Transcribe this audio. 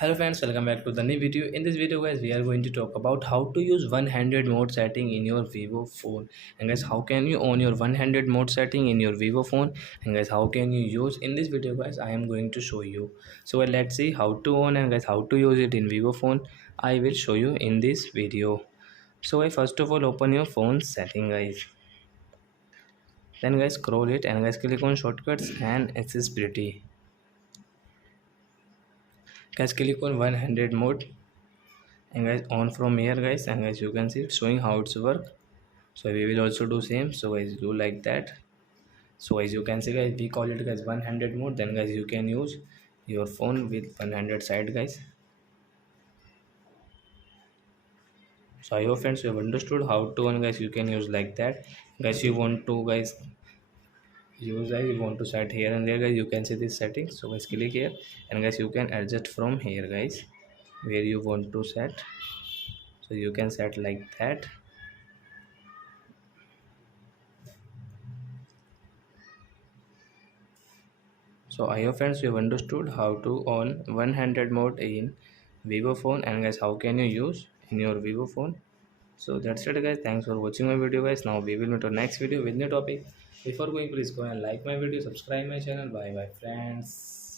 Hello friends, welcome back to the new video. In this video guys, we are going to talk about how to use one-handed mode setting in your Vivo phone. And guys, how can you on your one-handed mode setting in your Vivo phone? And guys, how can you use in this video guys, I am going to show you. So let's see how to on and guys how to use it in Vivo phone. I will show you in this video. So guys, first of all open your phone setting guys. Then guys scroll it and guys click on shortcuts and accessibility. Guys click on one-handed mode and guys on from here guys, and guys you can see it showing how it's work. So we will also do same. So guys do like that. So as you can see guys, we call it guys one-handed mode. Then guys you can use your phone with one-handed side guys. So I hope friends you have understood how to on guys you can use like that. Guys you want to guys use guys, you want to set here and there guys, you can see this setting. So guys click here and guys you can adjust from here guys where you want to set. So you can set like that. So I hope friends you have understood how to on one-handed mode in Vivo phone, and guys how can you use in your Vivo phone. So that's it guys, thanks for watching my video guys. Now we will meet on next video with new topic. Before going, please go and like my video, subscribe my channel. Bye bye friends.